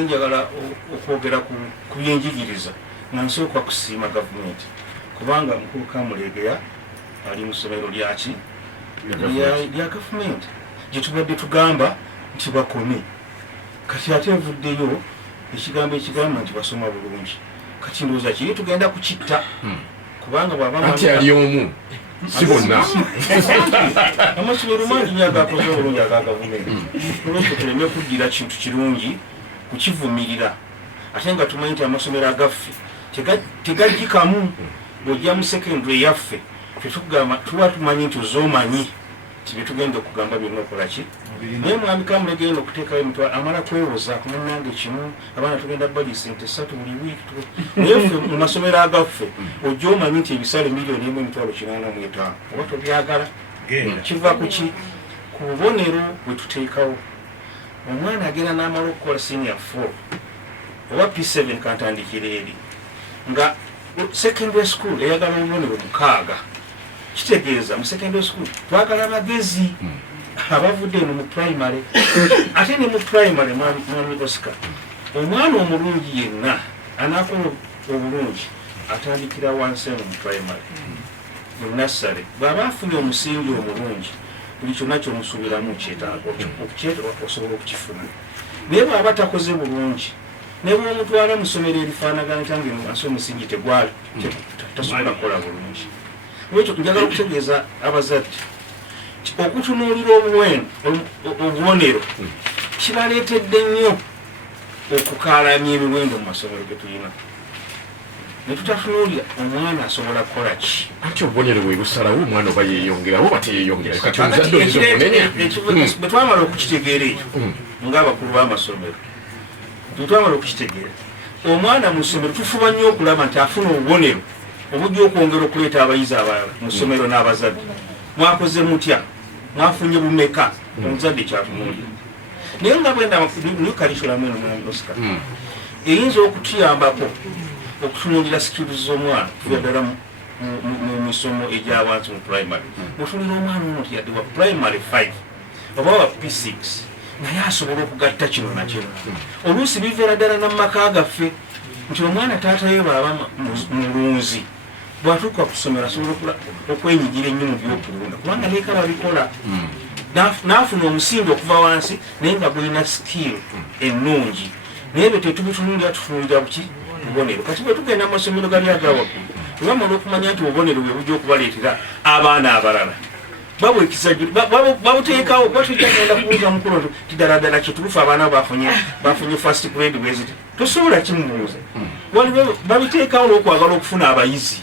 njagala okwogera ku byenjigiriza nga nsooka kusiima gavumenti kubanga mukulu Kamulegeya ali mu ssomero lyaki lya gavumenti gye tubadde tugamba nti bakome kati ate nvuddeyo ekigambo ekigamba nti basoma bulungi kati ndowooza kiri tugenda kukitta kubanga ati ali omu si bonna amasomero mangi nyo agakoze obulungi aga gavumenti olwekyo tuleme kuddira kintu kirungi kukivumirira ate nga tumanyi nti amasomero agaffe tegagikamu bw'ojja mu secondary yaffe tetugamba tuba tumanyi nti ozoomanyi ti byetugenda okugamba byonna okolaki naye mwami Kamulegeya eno okuteekayo emitwalo amala kwewoza kumunange kimu abaana tugenda bali sente 3 buli wiiki naye ffe mu masomero agaffe ojja omanyi nti ebisale miliyoni 1.85 oba tobyagala kiva kuki ku bubonero bwe tuteekawo omwana agenda n'amala okukola senior 4 oba P7 kantandikira eri nga secondary school eyagala obubonero 6 kitegeeza mu secondary school twagala bagezi abavudde eno mu primary ate ne mu primary mwami Oscar omwana omulungi yenna anaakola obulungi atandikira wansi eno mu primary mu nursery bw'aba afunye omusingi omulungi buli kyonna kyomusuubiramu kyetaaga osobola okukifuna naye bw'aba takoze bulungi ne bw'omutwala mu ssomero erifaanagana tange ase omusingi tegwali tasobola kukola bulungi olwekyo njagala okutegeeza abazadde okutunuulira obubonero kibaleetedde nnyo okukaalamya emiwendo mu masomero ge tulina ne tutatunuulira omwana asobola kukola ki ati obubonero bwe busalawo omwana oba yeeyongerawo oba teyeeyongerayo kati omuzadde oyinza okumenya bwe twamala okukitegeera ekyo ng'abakulu b'amasomero bwe twamala okukitegeera omwana mu ssomero tufuba nnyo okulaba nti afuna obubonero obujja okwongera okuleeta abayizi abalala mu ssomero n'abazadde mwakoze mutya mwafunye bumeka omuzadde kyatunuulira naye nga bwenda new curriculum eno mwami Oscar eyinza okutuyambako okutunuulira skills z'omwana tuya ddala mu misomo egy'abantu mu primary otunulira omwana ono tiyadde wa primary 5 oba wa P6 naye asobola okugatta kino nakino oluusi biveera ddala n'amaka gaffe nti omwana taataye bw'aba mulunzi bw'atuuka ku ssomero asobola okwenyigira ennyo mu byokulunda kubanga leeka babikola n'afuna omusingi okuva wansi naye nga gulina skill ennungi naye bwe tetubitunuulira tutunuulira buki bubonero kati bwe tugenda mu masomero gali agawaggulu tubamala okumanya nti obubonero bwe bujja okubaleetera abaana abalala babuteekawo kuba tujjagenda kubuuza mukulu ti ddala kituufu abaana bafunye first grade bweziti tosobola kimubuuza waliwo babiteekawo n'okwagala okufuna abayizi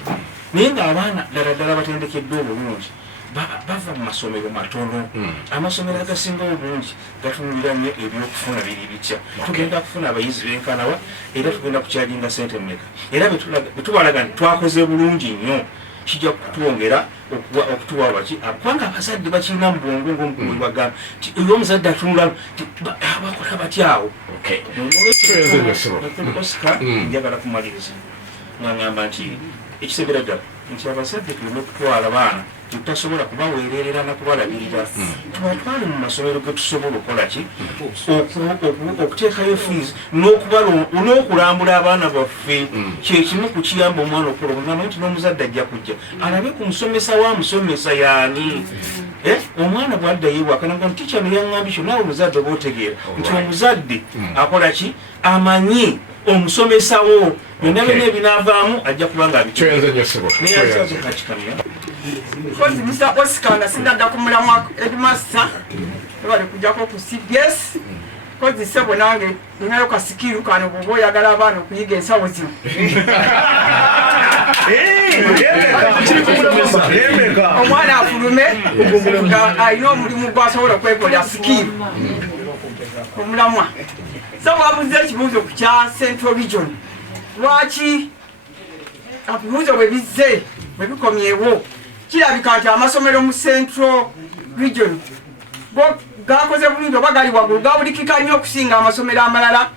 naye ng'abaana ddala batendekeddwa obulungi bava mu masomero matono amasomero agasinga obulungi gatunulira nnyo ebyokufuna biri bitya tugenda kufuna abayizi benkanawa era tugenda kukyajinga sente mmeka era betubalaga nti twakoze bulungi nnyo kijja kutwongera okutuwa baki kubanga abazadde bakirina mu bwongo ng'omukulu bagamba ti oyo omuzadde atunula bakola batyawo Oscar njagala kumaliriza ng'angamba nti ekiseera ddala nti abazadde tulina okutwala baana tutasobola kubaweererera nakubalabirira tubatwale mu masomero ge tusobola okukola ki okuteekayo fees n'okulambula abaana baffe kyekimu ku kiyamba omwana okukola ogamba nti n'omuzadde ajja kujja alabe ku musomesa wa musomesa yaani omwana bwaddayo ewakanaga nti ticca neyaŋŋambi kyo naawe omuzadde oba otegeera nti omuzadde akola ki amanyi omusomesa wo byonna byonna ebinaavaamu ajja kubanga abikinayazaakakikamya kozi Mr. Oscar nga sinadda ku mulamwa headmaster bali kujjako ku CBS kozi sebo nange ninayo kasikiru kano bwoba oyagala abaana okuyiga ensawo zino omwana afulume nga alina omulimu gwasobola okwekolera sikiru ku mulamwa so wabuze ekibuuzo ku kya Central Region lwaki ebibuuzo bwe bizze bwe bikomyewo kirabika nti amasomero mu Central Region gakoze bulungi oba gali waggulu gabulikika nnyo okusinga amasomero amalala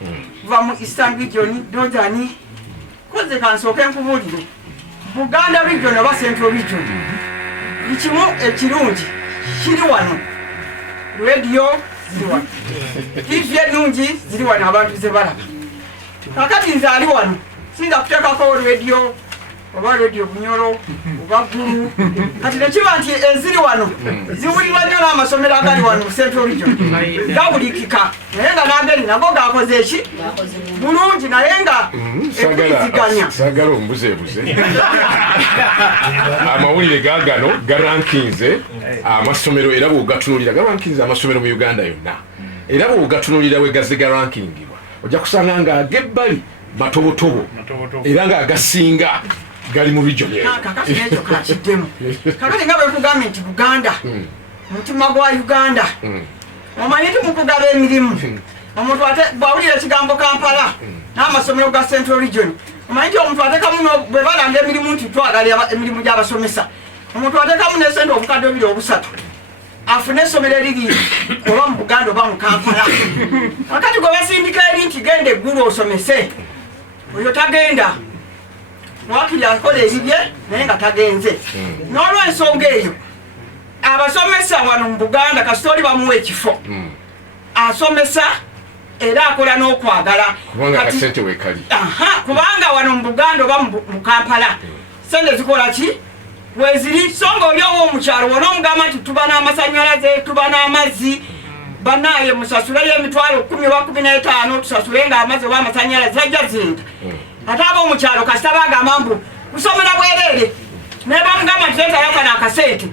kuva mu Eastern Region Northern koze kansooke nkubuulire Buganda Region oba Central Region kimu ekirungi kiri wano radio TV ennungi ziri wano abantu ze balaba kakati nze ali wano sinza kuteekako radio oba radio bunyolo oba ggulu kati nekiba nti eziri wano ziwulirwa nnyo n'amasomero agali wano mu Central Region gabulikika naye nga n'ageri nago gakoze eki bulungi naye nga empuliziganya sagala ombuzeebuze amawulire gaagano garankinze amasomero era bw'ogatunulira garankinze amasomero mu Uganda yonna era bw'ogatunulira we gazze garankingibwa ojja kusanga nga ag'ebbali matobotobo era nga agasinga gali mu region yeyo kakati nekyo kakiddemu kakati nga bwekugambye nti Buganda mutima gwa Uganda omanyi nti mukugaba emirimu omuntu bwawulira ekigambo Kampala n'amasomero ga Central Region omanyi nti omuntu atekamu bwe balanga emirimu nti twagala emirimu gy'abasomesa omuntu atekamu n'esente obukadde 2-3 afune essomero eriri oba mu Buganda oba mu Kampala kakati gwe basindika eri nti genda eggulu osomese oyo tagenda wakili akola ebibye naye nga tagenze n'olw'ensonga eyo abasomesa wano mu Buganda kasita oli bamuwa ekifo asomesa era akola n'okwagala kubanga wano mu Buganda oba mu Kampala sente zikola ki weziri songa oli ow'omukyalo wona omugamba nti tuba n'amasanyalaze tuba n'amazzi banaye musasulayo emitwalo 10 oba 15 tusasule nga amazzi oba amasanyalaze ajja zinda ate ab'omukyalo kasita bagamba mbu kusomera bwereere naye bamugamba nti leeta yakana akasente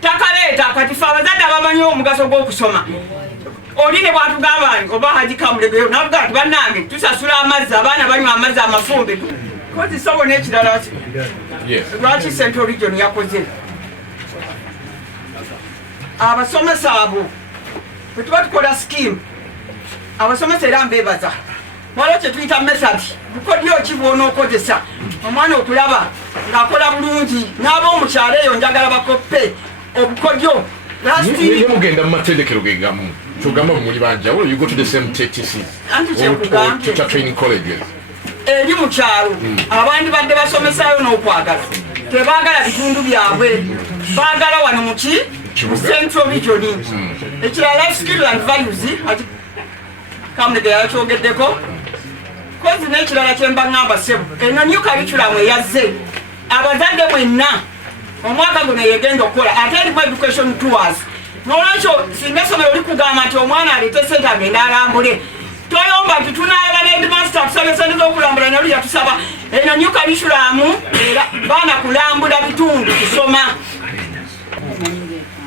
takaleeta kati fe abazadde abamanyi omugaso gw'okusoma oli ne bwatugamba oba Haji Kamulegeyo navuga nti bannange tusasula amazzi abaana banywa amazzi amafumbe kozi sobo n'ekirala lwaki Central Region yakoze abasomesa abo bwe tuba tukola scheme abasomesa era mbeebaza waliwo kye tuyita method bukodyo ki bw'onookozesa omwana okulaba ng'akola bulungi n'ab'omukyalo eyo njagala bakoppe obukodyo mugenda mu matendekero ge gamu kyogamba muli banjawulo you go to the same TTC or teacher training colleges eri mu kyalo abandi badde basomesayo n'okwagala tebaagala bitundu byabwe baagala wano mu ki Central Region ekirala life skill and values Kamulegeyo yakyogeddeko kozi n'ekirala kyemba ngamba sebo eno new curriculum eyazze abazadde mwenna omwaka guno yegenda okukola ate erimu education tours n'olwekyo singa essomero likugamba nti omwana aleete sente agenda alambule toyomba nti tunaaba n'edimaster tusaba esente z'okulambula naluli yatusaba eno new curriculum era baana kulambula bitundu kusoma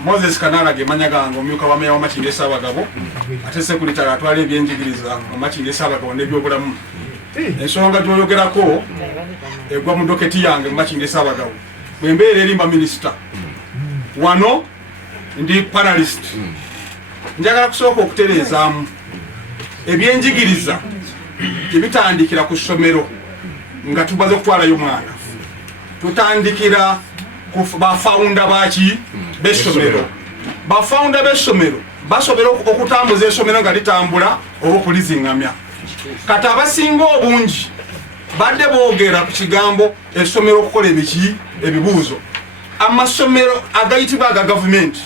Moses Kanala gemanya gango omyuka wa meya wa Makindye Ssaabagabo ate sekulitala atwala ebyenjigiriza mu Makindye Ssaabagabo n'ebyobulamu ensonga gy'oyogerako egwa mu doketi yange mu Makindye Ssaabagabo bwe mbeera erimba minisita wano ndi panelist njagala kusooka okutereezaamu ebyenjigiriza tebitandikira ku ssomero nga tubaze okutwalayo mwana tutandikira bafawunda baki b'essomero bafawunda b'essomero basobera okutambuza essomero nga litambula oba okulizingamya kati abasinga obungi badde boogera ku kigambo essomero okukola ebiki ebibuuzo amasomero agayitibwa aga gavumenti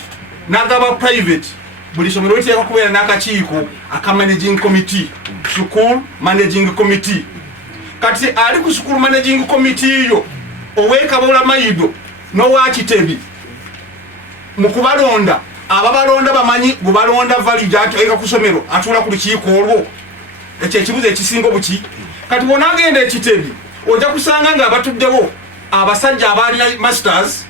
n'agaba private buli somero liteekwa kubeera n'akakiiko aka managing committee school managing committee kati ali ku school managing committee yo ow'ekabula mayido n'owakitebi mu kubalonda ababalonda bamanyi gubalonda valija eka ku ssomero atuula ku lukiiko olwo ekyo ekibuzo ekisinga obuki kati bw'onaagenda ekitebi ojja kusanga ng'abatuddewo abasajja abalina masters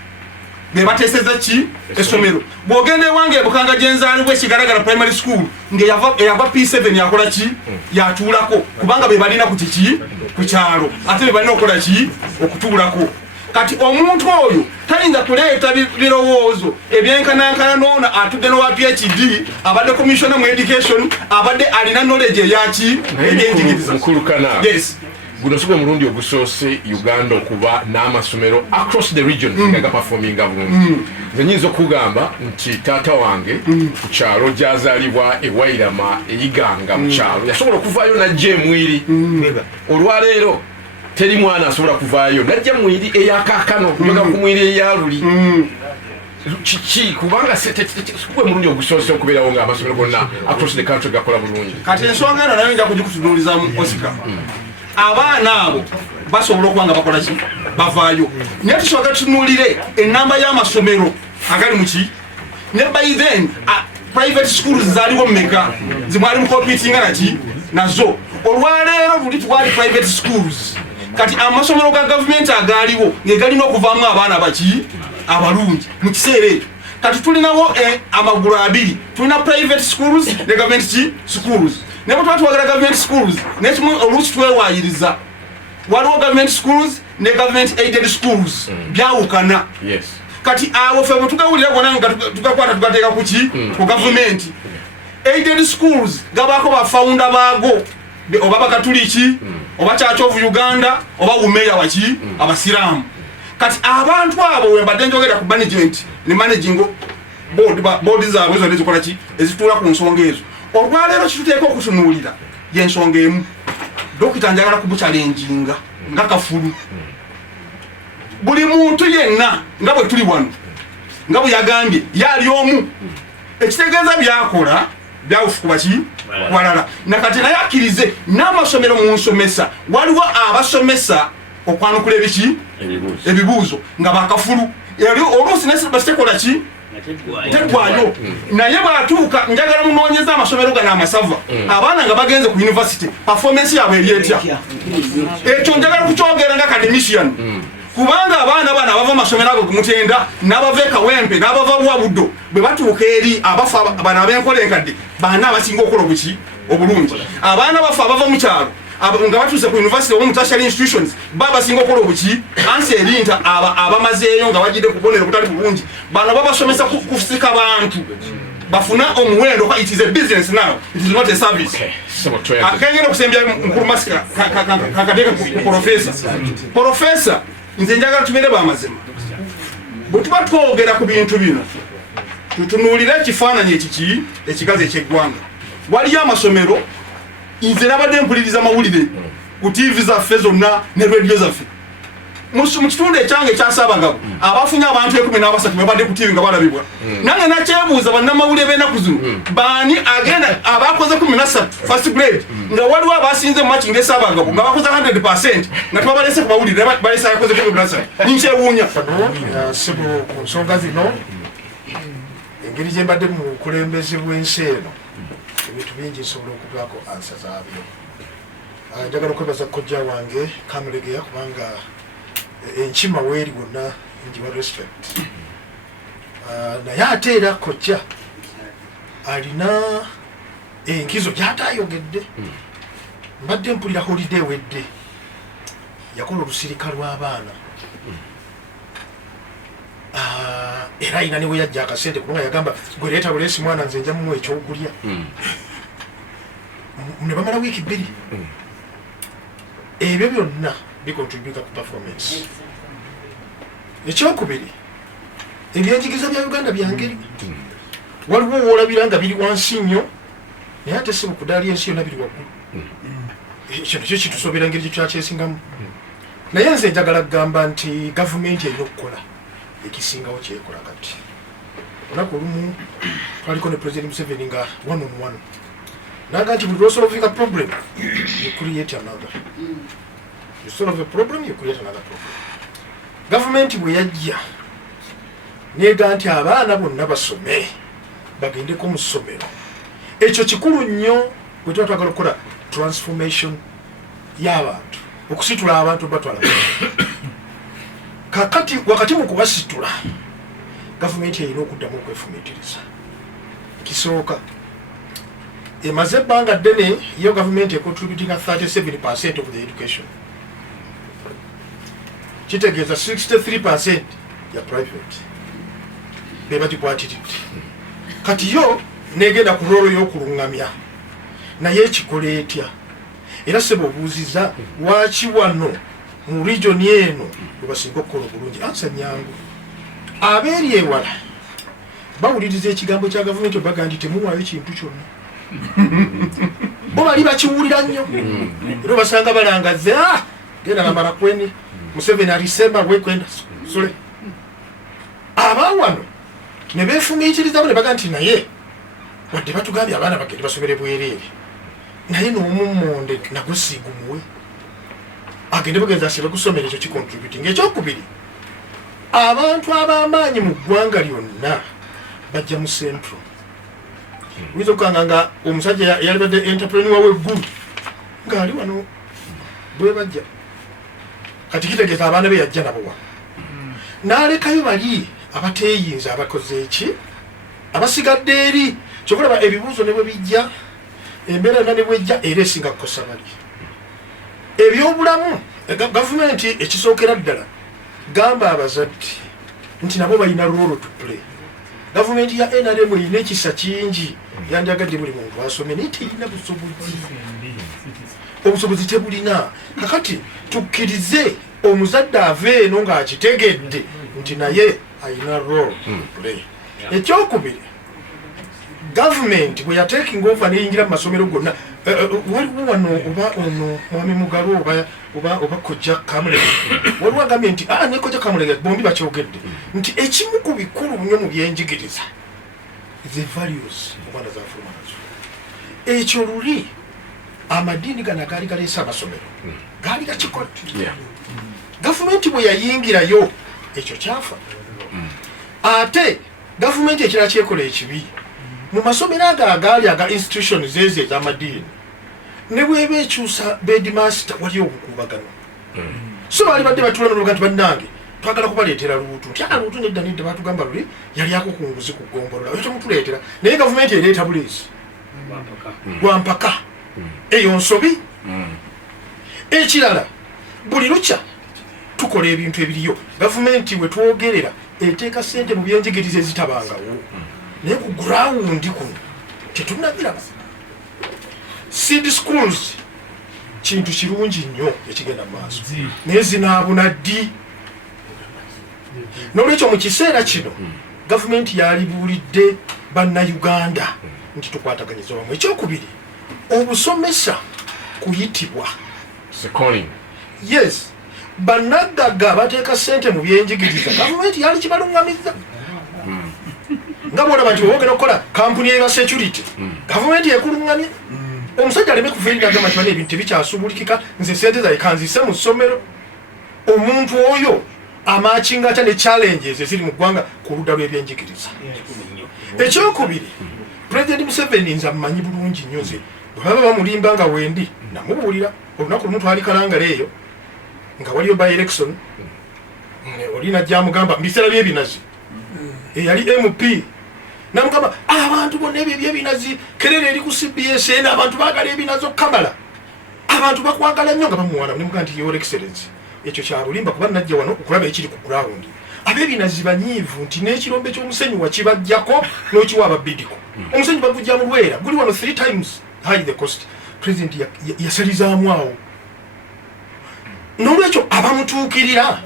be bateeseza ki essomero bw'ogenda ewange ebukanga gyenzaalibwa ekigalagala primary school ng'eyava P7 yakola ki yatuulako kubanga be balina ku kiki ku kyalo ate be balina okukola ki okutuulako kati omuntu oyo tayinza kuleeta birowoozo ebyenkanankana n'ono atudde n'owa PhD abadde commissioner mu education abadde alina knowledge eyaki ebyenjigiriza yes guno sigwe mulundi ogusoose Uganda okuba n'amasomero across the region nga performinga bulungi nze nyinza okugamba nti taata wange ku kyalo gyazaalibwa ewairama eyiganga mu kyalo yasobola okuvaayo najja emwiri olwaleero teri mwana asobola kuvaayo najja mwiri eyakakano kutoka ku mwiri eyaluli kiki kubanga sikwe mulungi ogusoose okubeerawo nga amasomero gonna across the country gakola bulungi. Kati ensonga eno nayo nja kugikutunuulizamu Oscar. Abaana abo basobola okuba nga bakola ki bavaayo naye tusooka tutunuulire ennamba y'amasomero agali muki ne by then private schools zaaliwo mmeka zimwali mukompitinga naki nazo olwaleero luli twali private schools kati amasomero ga gavumenti agaaliwo ngegalina okuvaamu abaana baki abalungi mu kiseera ekyo kati tulinawo amagulu abiri tulina private schools ne government schools ne bwe tuba twagala government schools nekimu oluusi twewaayiriza waliwo government schools ne government aided schools byawukana kati awo ffe bwe tugawulira gona nga tugakwata tugateeka kuki ku gavumenti aided schools gabaako bafawunda baago oba bakatuliki oba Church of Uganda oba umeya waki abasiraamu kati abantu abo wembadde njogera ku management ne managing board zaabwe ezo nezikola ki ezituula ku nsonga ezo olwaleero kituteeka okutunuulira y'ensonga emu dokita njagala kubuchalenjinga nga kafulu buli muntu yenna nga bwe tuli wano nga bwe yagambye yali omu ekitegeeza byakola byawufukuba ki walala nakati naye akkirize n'amasomero mu nsomesa waliwo abasomesa okwanukula ebiki ebibuuzo nga bakafulu oluusi nasitekola ki tegwayo naye bwatuuka njagala munoonyeza amasomero gano amasava abaana nga bagenze ku university performance yaabwe eri etya ekyo njagala kukyogera nga academician kubanga abaana bano abava amasomero ago kumutenda n'abava ekawempe n'abava wabuddo bwe batuuka eri abafa bano ab'enkola enkadde baana abasinga okukola obuki obulungi abaana bafa abava mu kyalo nga batuuse ku university oba mu tertiary institutions babasinga okukola obuki ansi erinta abamazeeyo nga bagidde ku bubonero butali bulungi bano babasomesa kusika bantu bafuna omuwendo it is a business now it is not a service kengenda okusembya mukulu masika kakateeka ku profesa nze njagala tubeere bamazima bwe tuba twogera ku bintu bino tutunuulire ekifaananyi ekiki ekigazi ekyeggwanga waliyo amasomero nze nabadde mpuliriza mawulire ku TV zaffe zonna ne radio zaffe mu kitundu ekyange ekyasaabagabo abafunye abantu 13 babadde ku TV nga balabibwa nange nakyebuuza bannamawulire b'ennaku zino baani agenda abakoze 13 first grade nga waliwo abasinze mu makinga esaabagabo nga bakoze 100% nga tebabalese ku mawulire balese ayakoze 13 ninkyewuunya sibu ku nsonga zino engeri gye mbadde mu bukulembeze bw'ensi eno ebintu bingi nsobola okuvaako ansa zaabyo njagala okwebaza kojja wange Kamulegeya kubanga enkima weeri wonna njiwa respect naye ate era kojja alina enkizo gy'ataayogedde mbadde mpulira holiday wedde yakola olusirika lw'abaana era alina newe yajja akasente kubanga yagamba gwe leeta buleesi mwana nze nja mumuwa ekyokulya ne bamala wiiki 2 ebyo byonna bikontributa ku performance ekyokubiri ebyenjigiriza bya Uganda byangeri waliwo woolabira nga biri wansi nnyo naye ate si bukudaali ensi yonna biri waggulu ekyo nakyo kitusobera engeri gye twakyesingamu naye nze njagala kugamba nti gavumenti erina okukola ekisingawo kyekola kati olunaku olumu twaliko ne President Museveni nga one on one naga nti buli lwosolving a problem you create another you solve a problem you create another problem gavumenti bwe yajja neega nti abaana bonna basome bagendeko mu ssomero ekyo kikulu nnyo bwe tuba twagala okukola transformation y'abantu okusitula abantu batwala kakati wakati mu kubasitula gavumenti erina okuddamu okwefumiitiriza kisooka emaze ebbanga ddene yo gavumenti econtributinga 37% of the education kitegeeza 63% ya private beba gikwatiridde kati yo negenda ku loolo y'okulungamya naye ekikola etya era sebe obuuziza waki wano mu region eno webasinga okukola obulungi ansa nyangu abeeri ewala bawuliriza ekigambo kya gavumenti obaga nti temuwaayo kintu kyonna bo bali bakiwulira nnyo era basanga balangaze genda namara kweni Museveni alisema wekwenda sule abawano ne beefumiitirizamu ne baga nti naye wadde batugambye abaana bagende basomere bwereere naye n'omummonde nagusiigumuwe agende bugenza asibe kusomera ekyo kicontributing. Ekyokubiri, abantu ab'amaanyi mu ggwanga lyonna bajja mu centro. Oyinza okukanga nga omusajja yali badde entrepreneur w'eggulu ng'ali wano bwe bajja kati kitegeeza abaana be yajja nabo wa n'alekayo bali abateeyinza abakoze eki abasigadde eri kyokulaba ebibuuzo ne bwe bijja embeera yonna ne bwejja era esinga kukosa bali ebyobulamu. Gavumenti ekisookera ddala gamba abazadde nti nabo balina role to play. Gavumenti ya NRM erina ekisa kingi yandyagadde buli muntu asome naye terina obusobozi tebulina. Kakati tukkirize omuzadde ava eno ng'akitegedde nti naye alina role to play. Ekyokubiri, gavumenti bwe yatekinga ova neyingira mu masomero gonna waliwo wano oba ono mwami Mugalo oba kojja Kamulega waliwo agambye nti ne kojja Kamulega bombi bakyogedde nti ekimu ku bikulu nnyo mu byenjigiriza the values obwana zafuluma nazo. Ekyo luli amadiini gano gaali galeese amasomero gaali gakikola. Gavumenti bwe yayingirayo ekyo kyafa. Ate gavumenti ekirala kyekola ekibi mu masomero ago agaali aga institutions ezo ez'amadiini ne bweba ekyusa bedmaster wali obukuubagano. So baali badde batula noga nti bannange twagala kubaleetera luutu nti luutu nedda nedda batugamba luli yali akukunguzi ku ggombolola ekyo mutuleetera naye gavumenti ereeta buleesi gwampaka eyo nsobi. Ekirala buli lukya tukola ebintu ebiriyo. Gavumenti we twogerera eteeka ssente mu byenjigiriza ezitabangawo naye ku gurawundi kuno tetunabiraba. Seed schools kintu kirungi nnyo ekigenda mu maaso naye zinaabuna ddi. N'olwekyo mu kiseera kino gavumenti yalibuulidde bannayuganda nti tukwataganyiza wamu. Ekyokubiri, obusomesa kuyitibwa. Yes, bannaggaga bateeka ssente mu byenjigiriza gavumenti yali kibalungamizza. Nga bwolaba nti wogera okukola kampuni eba security gavumenti ekulungamye. Omusajja aleme kuviiri nagamba nti bane ebintu tebikyasubulikika nze sente zaye kanzise mu ssomero. Omuntu oyo amaakinga atya ne challenges eziri mu ggwanga ku ludda lw'ebyenjigiriza. Ekyokubiri, President Museveni nze amumanyi bulungi nnyo nze bwe baba bamulimba nga wendi namubuulira olunaku lumu twali kalangala eyo nga waliyo by election olina gyamugamba mu biseera by'ebinazi eyali MP namugamba abantu bonna ebyo ebyebinazi kerere eri ku CBS ena abantu baagala ebinazi okukamala abantu bakwagala nnyo nga bamuwana nemuga nti your excellency ekyo kyabulimba kuba najja wano okulaba ekiri ku ground. Ab'ebinazi banyiivu nti n'ekirombe ky'omusenyu wakibajjako n'okiwa ababidiko. Omusenyu bagujja mu Lwera guli wano 3 times high the cost. President yasalizaamu awo. N'olwekyo abamutuukirira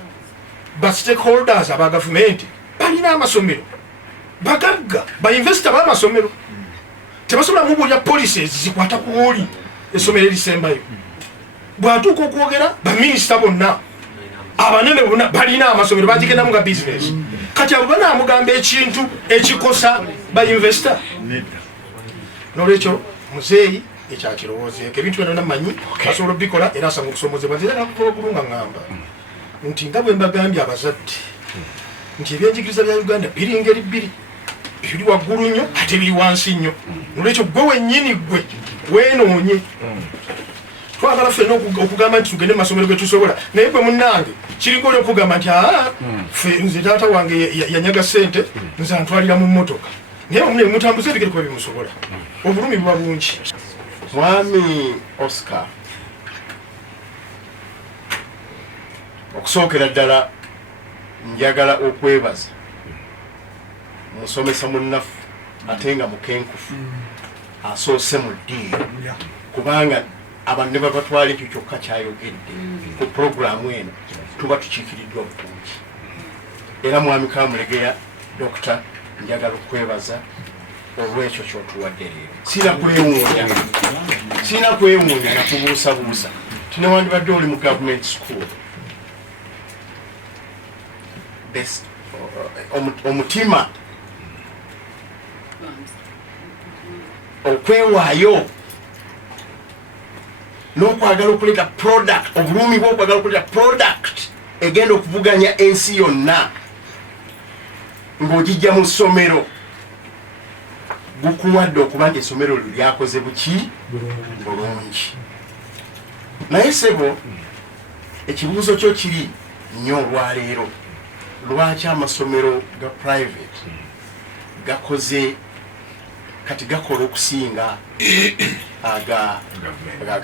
ba stakeholders aba gavumenti balina amasomero bagagga bainvesita b'amasomero tebasobola mubuulira policies zikwata ku oli essomero erisembayo. Bw'atuuka okwogera baminisita bonna abanene bonna balina amasomero bagigendamu nga business. Kati abo banaamugamba ekintu ekikosa bainvesita. N'olwekyo muzeeyi ekyakirowoozeeko ebintu byonna namanyi asobola obikola era asanga okusomozebwa. Nze nakukola okulunga ngamba nti nga bwe mbagambye abazadde nti ebyenjigiriza bya Uganda biri ngeri bbiri, biri waggulu nnyo ate biri wansi nnyo. Nolwekyo gwe wennyini gwe weenoonye. Twagala ffenna okugamba nti tugende mu masomero ge tusobola naye gwe munnange kiringa oli okugamba nti ffe nze taata wange yanyaga ssente nze antwalira mu mmotoka naye omune mutambuze ebigere kuba bimusobola. Obulumi buba bungi. Mwami Oscar, okusookera ddala njagala okwebaza musomesa munnaffe ate nga mukenkufu asoose mu ddiini kubanga abantu ne babatwala ekyo kyokka kyayogedde ku puroguramu eno tuba tukiikiriddwa bulungi. Era mwami Kamulegeya Dokita njagala okwebaza olw'ekyo kyotuwadde leero. Sina kwewuunya na kubuusabuusa tinewandibadde oli mu government school omutima okwewaayo n'okwagala okuleeta product obulumi bw'okwagala okuleeta product egenda okuvuganya ensi yonna ng'ogijja mu ssomero gukuwadde okuba nti essomero lyakoze buki bulungi. Naye sebo ekibuuzo kyo kiri nnyo olwaleero, lwaki amasomero ga private gakoze kati gakola okusinga aga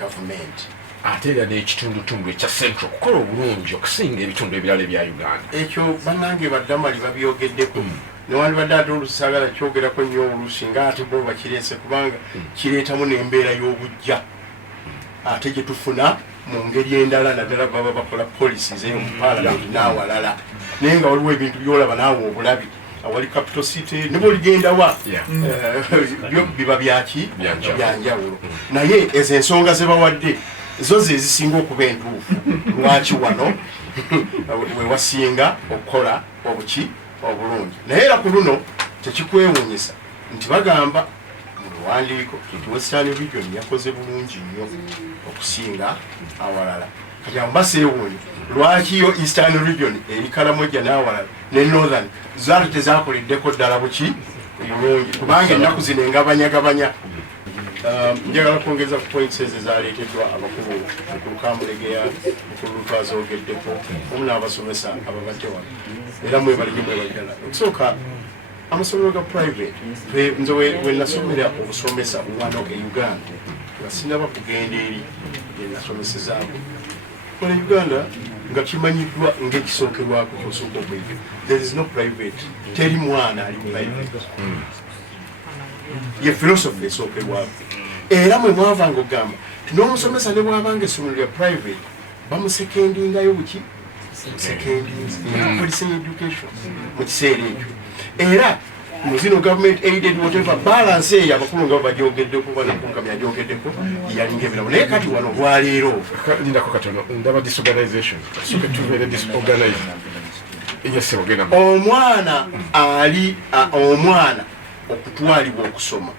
gavumenti? ate era n'ekitundutundu ekya central okukola obulungi okusinga ebitundu ebirala ebya Uganda. Ekyo bannange baddamali babyogeddeko newandibadde ate olusaagala kyogerako nnyo oluusi nga ate bo bakireese kubanga kireetamu n'embeera y'obujja ate gye tufuna mu ngeri endala naddala baba bakola policies eyo mu parliament n'awalala, naye nga waliwo ebintu byolaba naawe obulabi awali capital city ne bwoligendawa byo biba byaki byanjawulo. Naye ezo ensonga ze bawadde zo ze zisinga okuba entuufu. Lwaki wano wewasinga okukola obuki obulungi? Naye era ku luno tekikwewuunyisa nti bagamba mu luwandiiko nti Western Region yakoze bulungi nnyo okusinga awalala. Kati abo baseewuunye lwaki yo Eastern Region eri Karamoja n'awalala ne Northern zaali tezakoleddeko ddala buki bulungi, kubanga ennaku zino engabanyagabanya. Njagala kwongeza ku points ezo ezaleeteddwa abakulu mukulu Kamulegeya, mukulu Lutwaza ogeddeko omu n'abasomesa ababadde wano era mwebalege mwebalidala. Okusooka amasomero ga private nze we nasomera obusomesa wano e Uganda nga sinaba kugenda eri gye nasomesezaako wano e Uganda nga kimanyiddwa ng'ekisookerwako kyosooka okwiga. There is no private, teri mwana ali private. Ye philosophy esookerwako era mwe mwavanga okugamba n'omusomesa ne bwabanga essomero lya private bamusekendingayo buki policing education mu kiseera ekyo. Era mu zino government aided whatever balance eyo abakulu nga bagyogeddeko banakunkamya agyogeddeko yalinga ebiramu. Naye kati wano olwaleero lindako katono ndaba disorganization soke tubeere disorganized enyesebogenda omwana okutwalibwa okusoma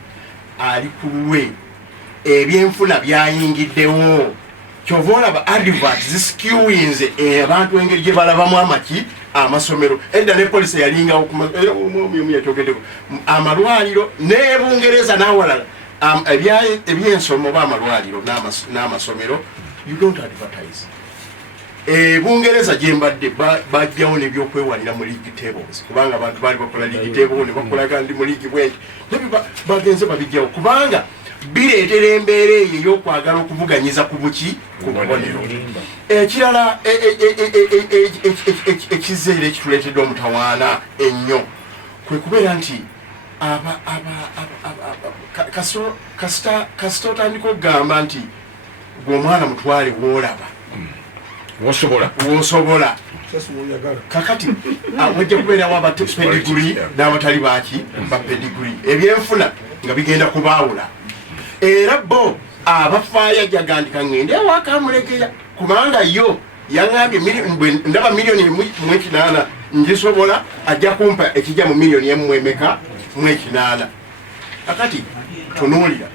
ali ku lulwe ebyenfuna byayingiddewo. Kyova olaba advert ziskiwinze abantu engeri gye balabamu amaki amasomero. Edda ne polisi yalingawo omu yakyogeddeko amalwaliro ne Bungereza n'awalala ebyensoma oba amalwaliro n'amasomero you don't advertise. Bungereza gye mbadde bajjawo n'ebyokwewalira mu league tables kubanga abantu baali bakola league table ne bakolaga ndi mu league bwenti nebyo bagenze babijjawo kubanga bireetera embeera eyo ey'okwagala okuvuganyiza ku buki ku bubonero. Ekirala ekizeera ekituleetedde omutawaana ennyo kwe kubeera nti kasita otandika okugamba nti gwe omwana mutwale woolaba wosobola kakati wajja kubeerawo abapediguri n'abatali baki bapediguri ebyenfuna nga bigenda kubaawula. Era bo abafaayo jagandika ngende ewa Kamulegeya kubanga yo yaŋambye ndaba miliyoni 1.8 ngisobola ajja kumpa ekijja mu miliyoni 1.8. Kakati tunuulira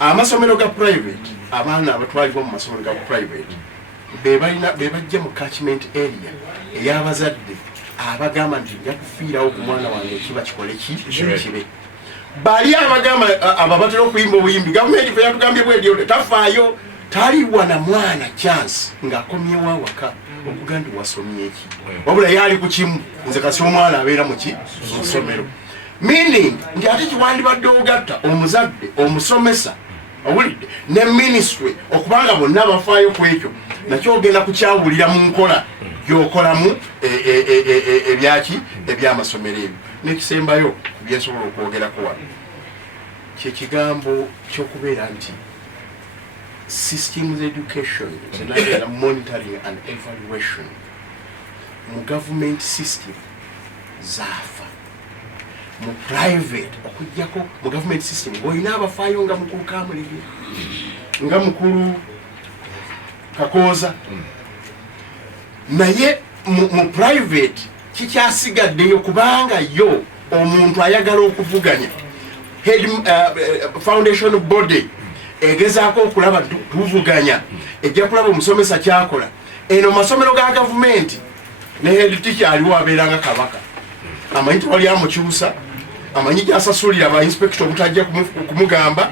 amasomero ga private abaana abatwalibwa mu masomero ga private bebajja mu catchment area ey'abazadde abagamba nti nja kufiirawo ku mwana wange ekiba kikole kibe. Bali abagamba ababatera okuyimba obuyimbi gavumenti fe yatugambye bwedyo tafaayo taliwa na mwana chance ng'akomyewo awaka okugandi wasomye eki wabula yali ku kimu nze kasi omwana abeera mu ssomero meaning nti ate kiwandibadde ogatta omuzadde omusomesa owulidde ne ministry okubanga bonna bafaayo ku ekyo nakyo ogenda kukyawulira mu nkola gy'okolamu ebyaki ebyamasomero ebyo. N'ekisembayo byensobola okwogerako wano kyekigambo ky'okubeera nti systems education na monitoring and evaluation mu government system zaafa. Mu private okujjako mu government system ng'olina abafaayo nga mukulu Kamulegeya nga mukulu Kakooza naye mu private kikyasigaddeyo kubanga yo omuntu ayagala okuvuganya head foundation body egezaako okulaba tuvuganya ejja kulaba omusomesa kyakola eno masomero ga gavumenti ne head teacher aliwo abeeranga kabaka amanyi tewali amukyusa amanyi gyasasulira aba inspector obutajja kumugamba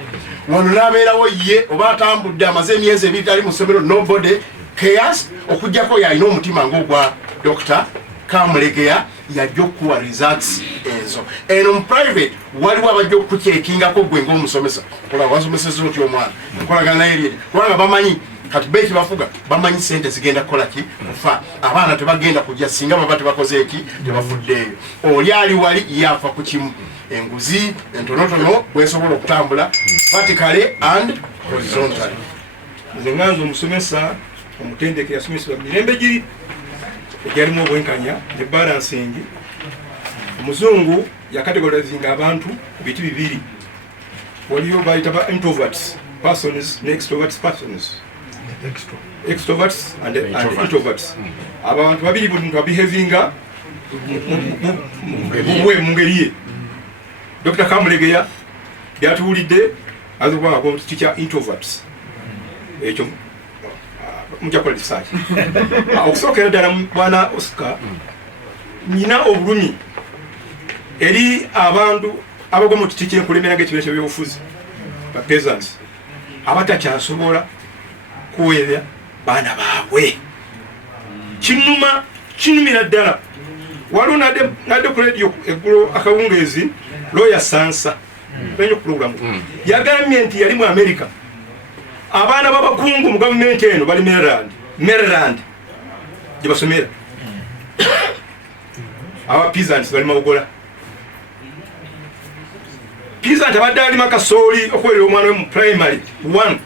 wano n'abeerawo ye oba atambudde amaze emyezi ebiri tali mu ssomero nobody cares okujjako yalina omutima ng'ogwa Dr. Kamulegeya yajja okuwa results ezo eno mu private waliwo abajja okukukyekingako gwe ng'omusomesa kola wasomeseza otya omwana nkolagana naye lyeri kubanga bamanyi kati beeki bafuga bamanyi sente zigenda kukola ki kufa abaana tebagenda kujja singa baba tebakoze eki tebafuddeeyo oli ali wali yafa ku kimu enguzi entonotono bwesobola okutambula vertically and horizontally. Nze nganza omusomesa omutendeke yasomesebwa mirembe giri egyalimu obwenkanya ne balancing. Omuzungu yakategorizinga abantu ku biti bibiri, waliyo bayita ba introverts persons ne extroverts persons. Extroverts and introverts. Abantu babiri buli muntu abehavinga mu ngeri ye. Dr. Kamulegeya yatuwulidde azokuba ngo teacher introverts. Ekyo mujja kukola research. Okusookera ddala bwana Oscar nyina obulumi eri abantu abagwa mu kiti ky'enkulembera ng'ekibiina ky'ebyobufuzi ba peasants abatakyasobola kuweerera baana baabwe. Kinumira ddala. Waliwo nadde ku radio eggulo akawungeezi lawyer Sansa benyo program yagambye nti yali mu America abaana b'abakungu mu gavumenti eno bali Maryland gye basomera aba peasants bali Mawogola. Peasant abadde alima kasooli okuwerera omwana we mu primary 1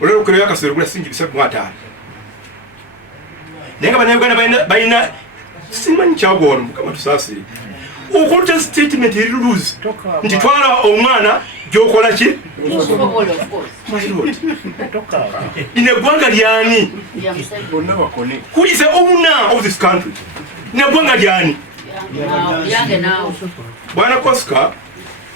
olwera okukereyo akasooli gula singi bisatu mu ataano naye nga bannayuganda balina simanyi kyagwono mukama tusaasire okulta statement eri luluzi nti twala omwana gyokola ki ine eggwanga lyani who is the owner of this country ine eggwanga lyani bwana Koska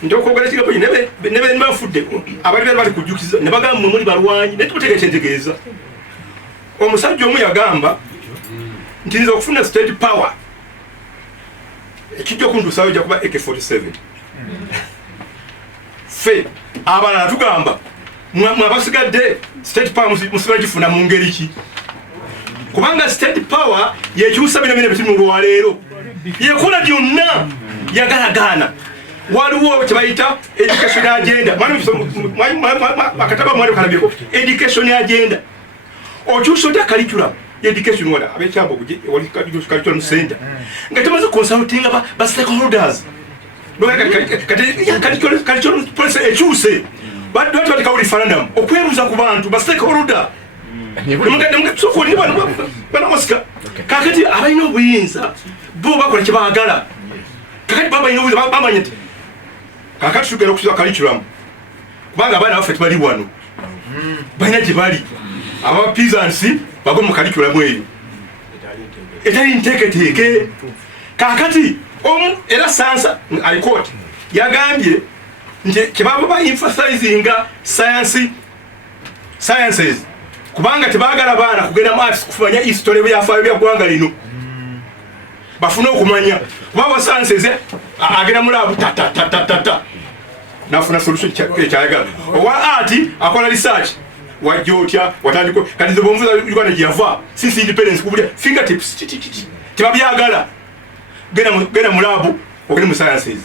nti okwogera kigambo ne bafudde abali bali kujjukiza ne bagamba mwe muli balwanyi naye tubategeeza omusajja omu yagamba nti nza okufuna state power ekijja okuntuusayo ojja kuba AK-47 ffe abalala tugamba mwabasigadde state power musiba gifuna mu ngeri ki kubanga state power yekyusa bino bino bitiri mu lwaleero yekola byonna yagalagaana. Waliwo kyebayita education agenda akataba mwali kalabiko education agenda okyusa otya curriculum education wala abekyambo wali curriculum center nga temaze consultinga ba stakeholders curriculum policy ekyuse badde batikawo referendum okwebuuza ku bantu ba stakeholder banamusika kakati abalina obuyinza bo bakola kyebaagala kakati babalina obuyinza bamanya nti kakati tugenda okukiza curriculum kubanga abaana baffe tebali wano balina gye bali aba peasants bagwe mu curriculum eyo etali nteeketeeke kakati omu era Sansa alikoti yagambye nti kyebaba ba emphasizinga sciences kubanga tebaagala baana kugenda maths kufanya history byafaayo bya ggwanga lino bafune okumanya kuba sciences agenda mu laabu tatatata nafuna solution kyayagala owa art akola research wajja otya watandiko kati ze bomvuza Uganda gyava since independence kubulya fingertips tebabyagala genda mu laabu ogende mu sciences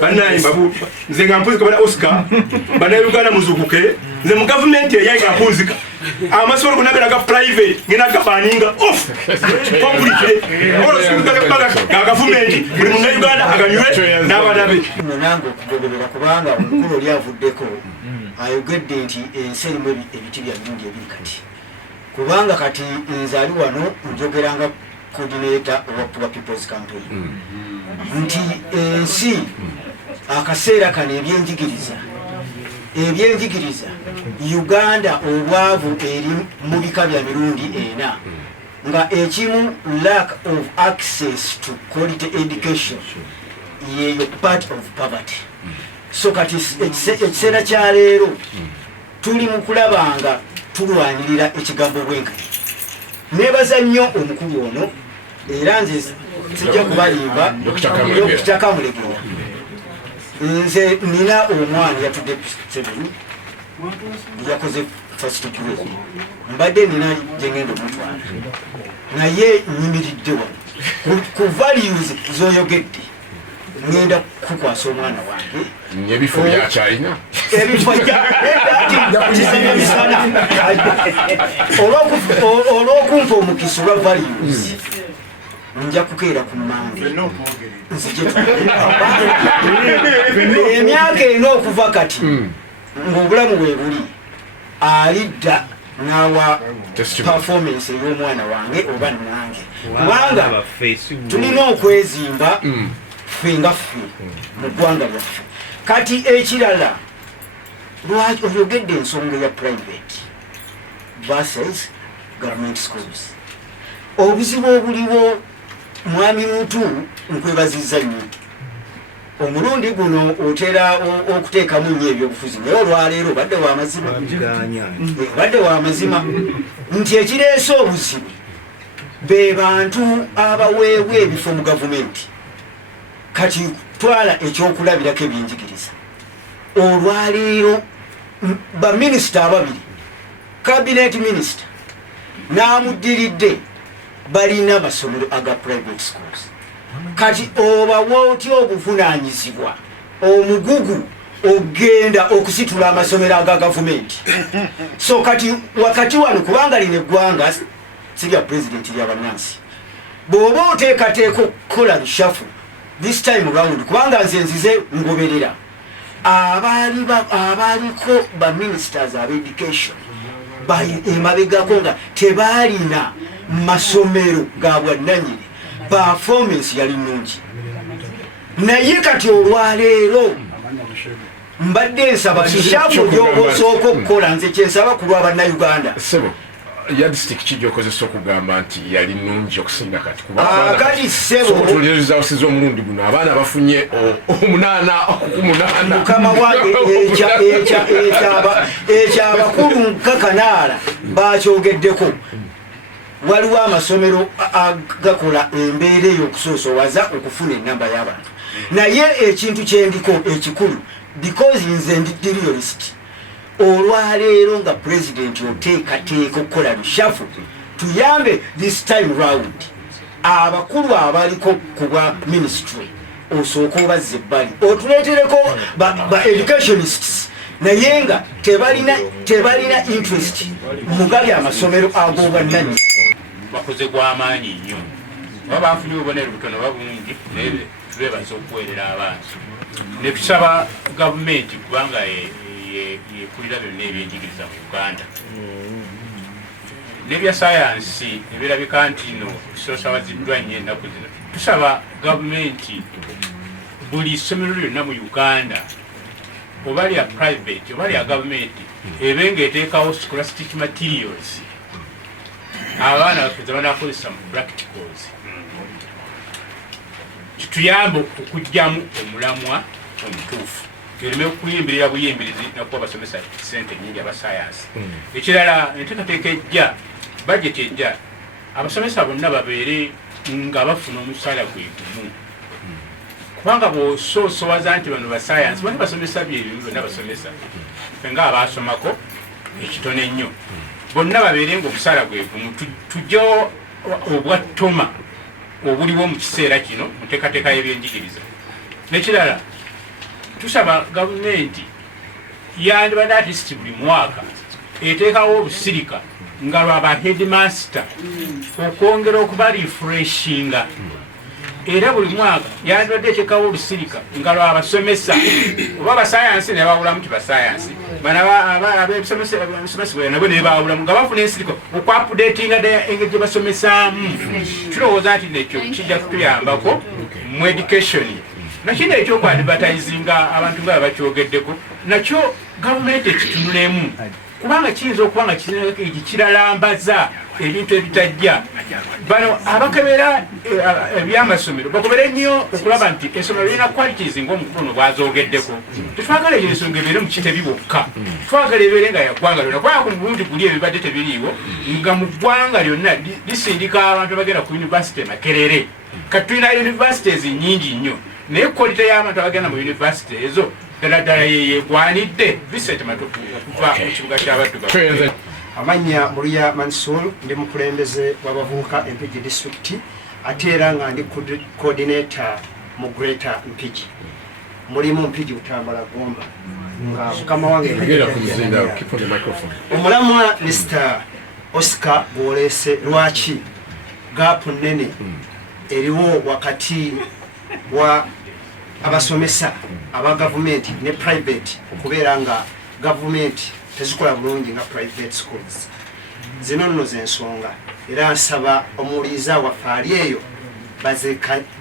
banayi babu nze nga mpuzika bana Oscar bana Uganda muzukuke nze mu government eyayinga mpuzika amasomero gonna ga private ngena gabaninga off completely all school ga government buli mu Uganda aganywe n'abaana be nange okugoberera kubanga omukulu oli avuddeko ayogedde nti ensi erimu ebiti bya birungi ebiri kati kubanga kati nze ali wano njogeranga coordinator wa people's campaign nti ensi akaseera kano ebyenjigiriza Uganda obwavu eri mu bika bya mirundi ena nga ekimu lack of access to quality education yeyo part of poverty. so kati ekiseera kya leero tuli mu kulaba nga tulwanirira ekigambo bwenkanya. Nebaza nnyo omukulu ono era nze sijja kubalimba okutakamulegera. Nze nina omwana yatudde 7 yakoze first degree, mbadde nina gyengenda omutwala naye nyimiridde wano ku values zoyogedde ngenda kukwasa omwana wange ebifo byakyalina ebifo olw'okumpa omukisa olwa values nja kukeera ku mmange emyaka ena okuva kati ng'obulamu bwe buli alidda nawa performance ey'omwana wange oba nange kubanga tulina okwezimba ffe nga ffe mu ggwanga lyaffe. Kati ekirala lwaki oyogedde ensonga ya private versus government schools, obuzibu obuliwo mwami muntu nkwebaziza nnyo. Omulundi guno otera okuteekamu nnyo ebyobufuzi naye olwaleero obadde wa mazima nti ekireese obuzibu be bantu abaweebwa ebifo mu gavumenti. Kati twala ekyokulabirako ebyenjigiriza olwaleero baminisita ababiri cabinet minister n'amuddiridde balina amasomero aga private schools. Kati obawa otya obuvunaanyizibwa omugugu ogenda okusitula amasomero aga gavumenti? So kati wakati wano kubanga lino eggwanga sirya pulezidenti lyabannansi bw'oba oteekateeka okukola rushafu this time round kubanga nze nzize ngoberera abaaliko baministers ab'education emabegako nga tebaalina masomero ga bwannanyini performance yali nnungi. Naye kati olwaleero mbadde nsaba lishafu gyoba osooka okukola nze kyensaba ku lwa bannayuganda. ya district kijjokozesa okugamba nti yali nnungi okusinga kati kati sebo tulirizaosiza omulundi guno abaana bafunye 8 mukama wange ekyabakulu nkakanaala bakyogeddeko. Waliwo amasomero agakola embeera ey'okusoosowaza okufuna ennamba y'abantu, naye ekintu kyendiko ekikulu because nze ndi realist olwaleero nga pulezidenti oteekateeka okukola rushafu tuyambe this time round abakulu abaliko ku bwa ministry osooka obazza ebbali otuleetereko ba educationists naye nga tebalina interest mu gali amasomero ag'obwannannyini. bakoze gw'amaanyi nnyo oba bafunye obubonero butono babungi naye tubeebaza okuweerera abantu ne tusaba gavumenti kubanga yekulira byonna ebyenjigiriza mu Uganda nebya sayansi ebirabika nti no bisosawaziddwa nnyo ennaku zino. Tusaba gavumenti buli ssomero lyonna mu Uganda oba lya private oba lya gavumenti ebe ng'eteekawo scholastic materials abaana baffe banakozesa mu practicals kituyamba okugyamu omulamwa omutuufu ereme okuyimbirira buyimbirizi nakuba basomesa sente nyingi abasayansi. Ekirala enteekateeka ejja bajeti ejja abasomesa bonna babeere nga bafuna omusaala gwe gumu kubanga bw'osoosowaza nti bano basayansi bani basomesa byebimu bonna basomesa ffe nga abaasomako ekitone ennyo bonna babeere nga omusaala gwe gumu tujja obwattoma obuliwo mu kiseera kino mu nteekateeka y'ebyenjigiriza. N'ekirala tusaba gavumenti yandibadde atisiti buli mwaka eteekawo obusirika nga lwaba headmaster okwongera okuba refreshinga era buli mwaka yandibadde eteekawo olusirika nga lwabasomesa oba abasayansi ne bawulamu ti basayansi abebisomesa nabo ne bawulamu nga bafuna ensirika okwapudetinga engeri gye basomesaamu. Tulowooza nti nekyo kijja kutuyambako mu education nakino ekyokwadivatizinga abantu nga bakyogeddeko nakyo gavumenti ekitunulemu kubanga kiyinza okuba nga kiralambaza ebintu ebitajja bano abakebera ebyamasomero bakobere nnyo okulaba nti essomero lirina qualities ng'omukulu bwazogeddeko tetwagala eyo ensonga ebeere mu kitebi bwokka twagala ebeere nga yaggwanga lyonna kubanga ku mulundi guli ebibadde tebiriiwo nga mu ggwanga lyonna lisindika abantu abagenda ku yunivasite makerere kati tulina universities nnyingi nnyo naye quality y'abantu abagenda mu university ezo ddala yegwanidde Vincent Matuku okuva mu kibuga ky'abaddugavu. Amanya Muria Mansour ndi mukulembeze w'abavubuka Mpigi district ate era nga ndi coordinator mu Greater Mpigi. Mulimu Mpigi utambala Gomba nga mukama wange omulamwa Mr. Oscar Bolese lwaki gap nene eriwo wakati wa abasomesa aba government ne private okubeera nga government tezikola bulungi nga private schools. Zino nno z'ensonga era nsaba omuwuliriza waffe ali eyo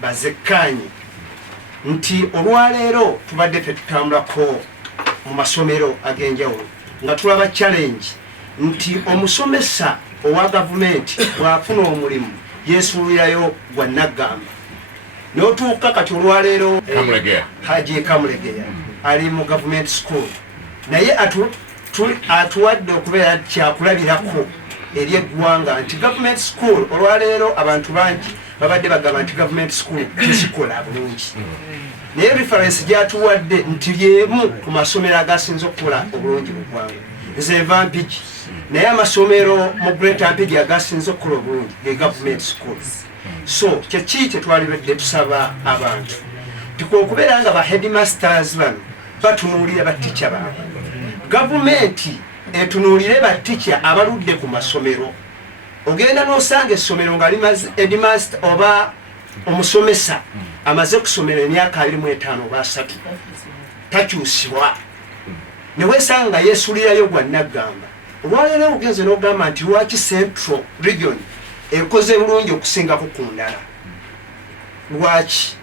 bazekkaanye nti olwaleero tubadde tetutambulako mu masomero ag'enjawulo nga tulaba challenge nti omusomesa owa gavumenti bw'afuna omulimu yeesuulirayo gwa naggamba n'otuuka kati olwaleero Haji Kamulegeya ali mu government school naye atuwadde okubeera kyakulabirako eri eggwanga nti government school olwaleero abantu bangi babadde bagamba nti government school tezikola bulungi naye reference gyatuwadde nti lyemu ku masomero agasinza okukola obulungi mu ggwanga. Nze nva Mpigi naye amasomero mu Greater Mpigi agasinza okukola obulungi ge government schools. So kyeki kyetwalibadde tusaba abantu tikuokubeera nga ba headmasters bano batunuulira batica baabwe, gavumenti etunuulire batica abaludde ku masomero. Ogenda n'osanga essomero nga limaze headmaster oba omusomesa amaze kusomera emyaka 25 oba 3 takyusibwa ne weesanga yeesuulirayo gwa naggamba. Olwaleero ogenze n'ogamba nti lwaki Central Region ekoze bulungi okusingako ku ndala. Lwaki?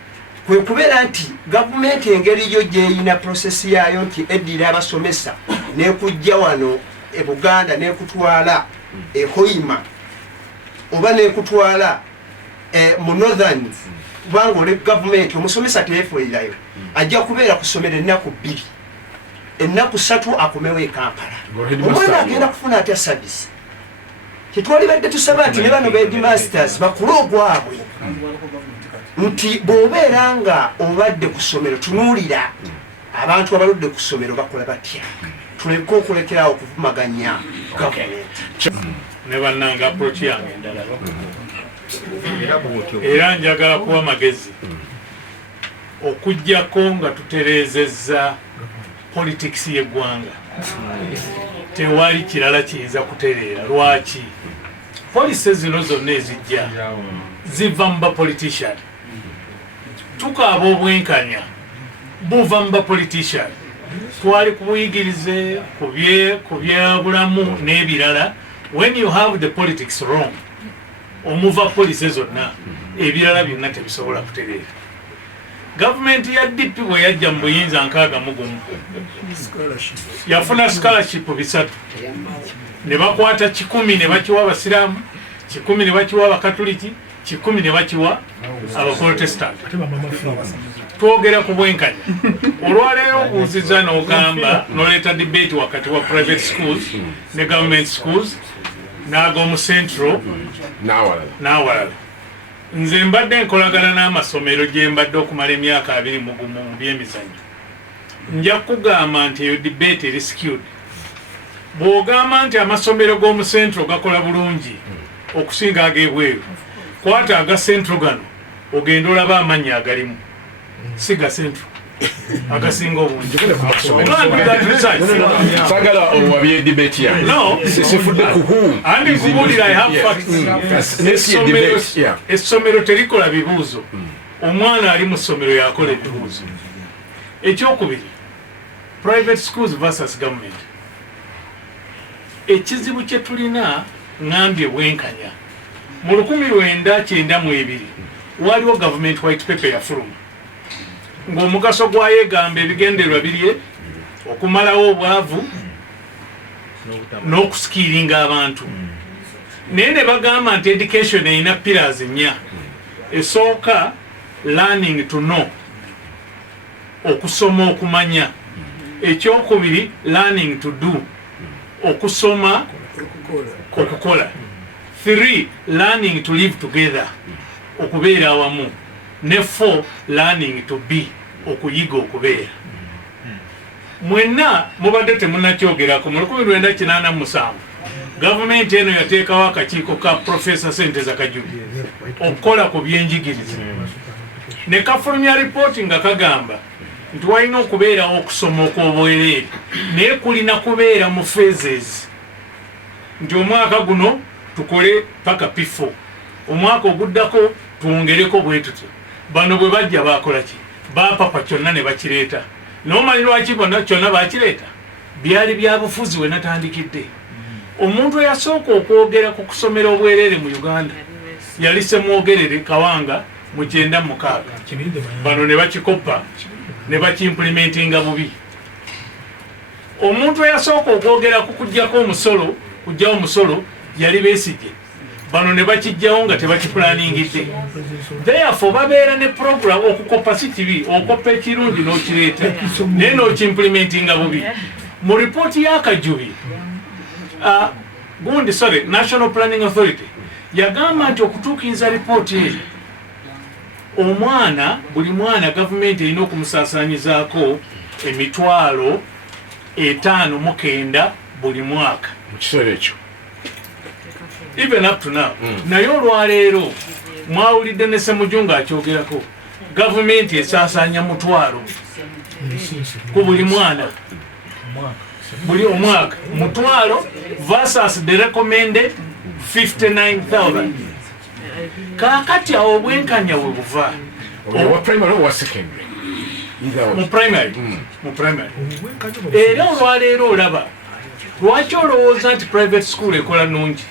Kwe kubeera nti gavumenti engeri yo gyeyina prosesi yaayo nti eddira abasomesa n'ekujja wano e Buganda n'ekutwala e Hoima oba n'ekutwala mu Northern kubanga ole gavumenti omusomesa teyeefuulirayo ajja kubeera ku ssomero ennaku 2 ennaku 3 akomewo e Kampala. Omwana agenda kufuna atya service. Kitwalibadde tusaba nti ne bano headmasters bakule ogwabwe nti bw'obeera nga obadde ku ssomero tunuulira abantu abaludde ku ssomero bakola batya, tuleke okulekerawo okuvumaganya gavumenti. Ne bannanga approach yange endala era njagala kuwa magezi okujjako nga tutereezezza politics y'eggwanga tewali kirala kiyinza kutereera. Lwaki? Policy zino zonna ezijja ziva mu bapolitician. Tukaaba obwenkanya buva mu bapolitician. Twali ku buyigirize ku byabulamu n'ebirala. When you have the politics wrong omuva policy zonna ebirala byonna tebisobola kutereera. Gavumenti ya DP bwe yajja mu buyinza 61 yafuna scholarship 3 ne bakwata 10 ne bakiwa abasiraamu, 10 ne bakiwa abakatoliki, 10 ne bakiwa abaprotestant. Twogera ku bwenkanya. Olwaleero obuuziza n'ogamba n'oleeta debate wakati wa private schools ne government schools n'ag'omu central n'awalala. Nze mbadde nkolagana n'amasomero gye mbadde okumala emyaka 20 mu byemizannyo. Nja kugamba nti eyo debate eri skewed. Bw'ogamba nti amasomero g'omu central gakola bulungi okusinga ag'ebweru, kwata aga central gano ogenda olaba amannya agalimu siga central agasinga obungi. Sagala owabye debate ya sifudde kuhu andi kubuulira I have facts. Essomero terikola bibuuzo, omwana ali mu ssomero yakola ebibuuzo. Ekyokubiri, private schools versus government. Ekizibu kye tulina ngambye bwenkanya. Mu 1992 waliwo government white paper yafuluma ng'omugaso gwayo egamba ebigendererwa birye okumalawo obwavu n'okusikiringa abantu naye ne bagamba nti education erina pillars 4 esooka learning to know okusoma okumanya ekyokubiri learning to do okusoma okukola 3 learning to live together okubeera awamu ne 4 learning to be okuyiga okubeera mwenna mubadde temunakyogerako mu 1987 gavumenti eno yateekawo akakiiko ka profesa Senteza Kajubi okukola ku byenjigiriza ne kafulumya ripooti nga kagamba nti walina okubeerawo okusoma okw'obwereere naye kulina kubeera mu phases nti omwaka guno tukole paka P4 omwaka oguddako tuwongereko bwe tutyo bano bwe bajja bakola ki bapapa kyonna ne bakireeta n'omanyi lwaki bonna kyonna bakireeta byali bya bufuzi we natandikidde omuntu eyasooka okwogera ku kusomera obwereere mu Uganda yali Semwogerere Kawanga mu 96 bano ne bakikoppa ne bakimplementinga bubi omuntu eyasooka okwogera ku kujjako omusolo kujjawo omusolo yali Besigye bano ne bakijjawo nga tebakiplaningidde therefore babeera ne program okukoppa si kibi okoppa ekirungi n'okireeta naye n'okimplementinga bubi mu ripooti ya Kajubi gundi National Planning Authority yagamba nti okutuukiriza ripooti eyo omwana buli mwana gavumenti erina okumusaasaanyizaako $59,000 buli mwaka mu kiseera ekyo even up to now naye olwaleero mwawulidde ne Ssemujju ng'akyogerako gavumenti esaasaanya $1,000 ku buli mwana buli omwaka $1,000 versus the recommended 59,000 kaakati awo obwenkanya we buva owa primary owa secondary mu primary era olwaleero olaba lwaki olowooza nti private school ekola nungi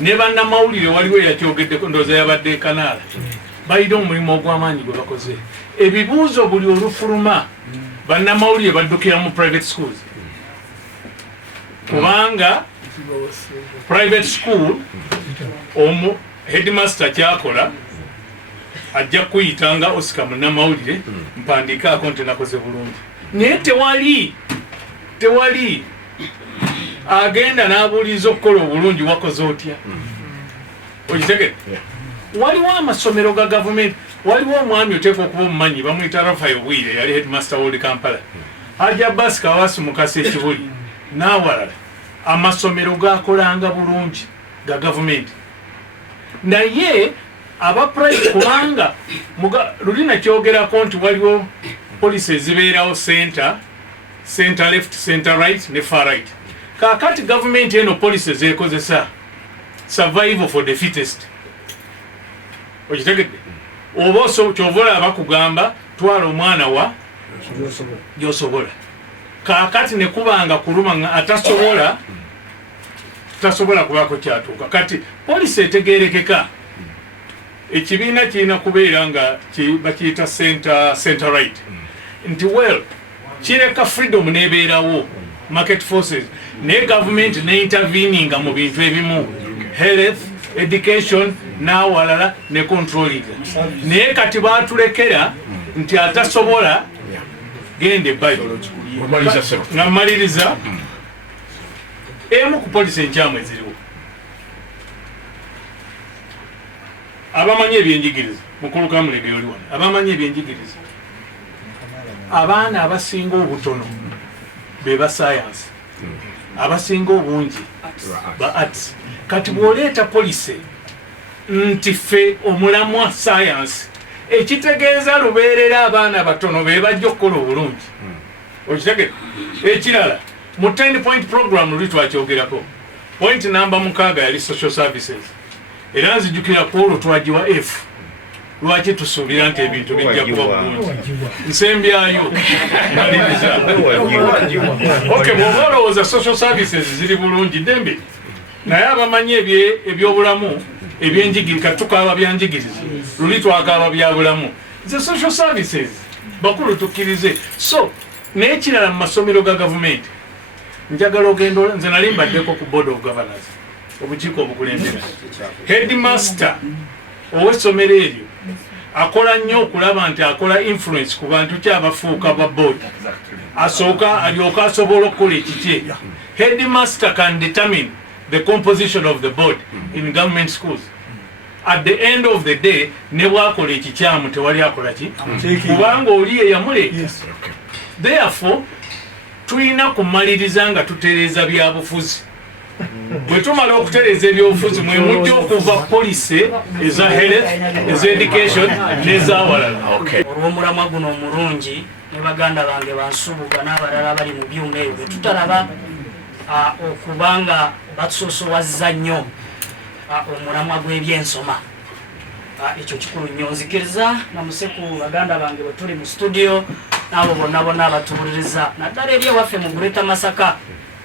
ne bannamawulire waliwo eyakyogeddeko ndowooza yabadde kanaala balina omulimu ogw'amaanyi gwe bakoze ebibuuzo buli olufuluma bannamawulire baddukira mu private schools kubanga private school omu headmaster kyakola ajja kuyitanga Oscar munnamawulire mpandiikaako nti nakoze bulungi naye tewali agenda n'abuuliza okukola obulungi wakoze otya okitegedde waliwo amasomero ga gavumenti waliwo omwami oteeka okuba omumanyi bamuyita Rafael Bwire yali headmaster w'oli Kampala ajja Basi Kawaasi Mukasa Ekibuli n'awalala amasomero gakolanga bulungi ga gavumenti naye abaprivate kubanga lulina kyogerako nti waliwo policy ezibeerawo center left center right ne far right kaakati gavumenti eno policy zeekozesa survival for the fittest okitegedde oba kyovola abakugamba twala omwana wa gyosobola kaakati ne kubanga kuluma nga tasobola kubaako kyatuuka kati policy etegerekeka ekibiina kirina kubeera nga bakiyita center right nti well kireka freedom nebeerawo market forces naye gavumenti neinterveninga mu bintu ebimu health education n'awalala ne controlling naye kati baatulekera nti atasobola gende bayo nga mmaliriza emu ku polisi enkyamu eziriwo abamanyi ebyenjigiriza mukulu Kamulege oli wano abamanyi ebyenjigiriza abaana abasinga obutono be ba science abasinga obungi ba arts kati bw'oleeta polisi nti ffe omulamwa science ekitegeeza lubeerera abaana batono be bajja okukola obulungi okitegedde ekirala mu 10-point program luli twakyogerako point namba 6 yali social services era nzijukira ku olwo twagiwa F lwaki tusuubira nti ebintu bijja kuba bulungi nsembyayo maliriza bw'oba olowooza social services ziri bulungi dembe naye abamanyi ebyobulamu ebyenjigiriza tukaaba byanjigiriza luli twakaaba byabulamu ze social services bakulu tukkirize so n'ekirala mu masomero ga gavumenti njagala ogendo nze nali mbaddeko ku board of governors obukiiko obukulembera headmaster ow'essomero eryo akola nnyo okulaba nti akola influence ku bantu ki abafuuka ba board asooka alyoka asobola okukola ekikye headmaster can determine the composition of the board in government schools. At the end of the day ne bwakola ekikyamu tewali akola ki kubanga oli ye yamuleka. Therefore tulina kumaliriza nga tutereeza byabufuzi. Bwe tumala okutereeza ebyobufuzi mwe mujja okuva policy eza health eza education n'ezawalala. Olw'omulamwa guno omulungi ne baganda bange bansubuga n'abalala bali mu byuma ebyo bwe tutalaba okubanga batusoosowaza nnyo omulamwa gw'ebyensoma. Ekyo kikulu nnyo. Nzikiriza namuseku baganda bange bwe tuli mu studio n'abo bonna abatubuliriza naddala eri ewaffe mu Greater Masaka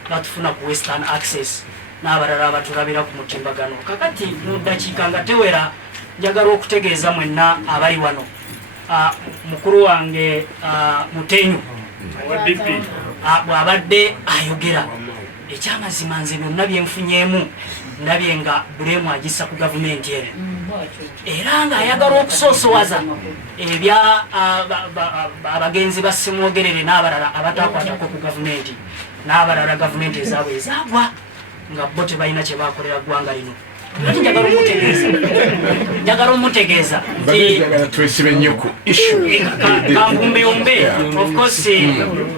batufuna ku Western Access n'abalala abatulabira ku mutimbagano. Kakati mu ddakiika nga tewera njagala okutegeeza mwenna abali wano mukulu wange Mutenyu bw'abadde ayogera ekyamazima nze byonna byenfunyemu ndabye nga bulemu agissa ku gavumenti eno era ng'ayagala okusoosowaza ebya abagenzi basimwogerere n'abalala abatakwatako ku gavumenti n'abalala gavumenti ezaabwe ezaagwa nga bo tebalina kye bakolera ggwanga lino. Ati njagala omutegeeza twesibe nnyo ku issue kambumbeyombe of course